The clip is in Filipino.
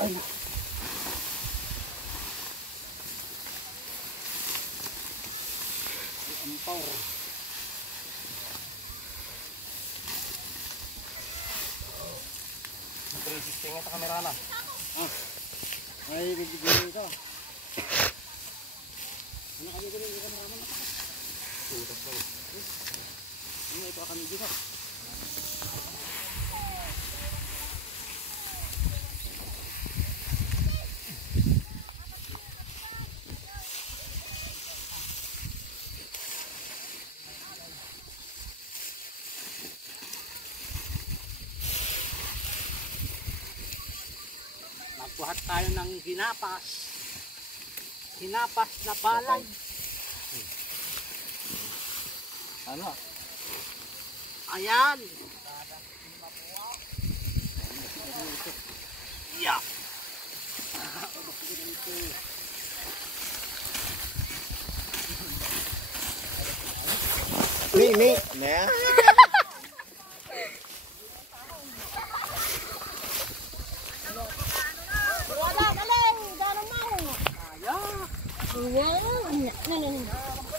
Ay. Ampaw. Interesting ito kamera na. Ay, bibigyan ito. Ano kami gano'n yung kamera mo? Ito kami dito. Magbuhat tayo ng hinapas. Hinapas na palay. Ano? Ayan. Yeah. Mi, nè. Wala, dali, dali mo. Ayan. Ayan.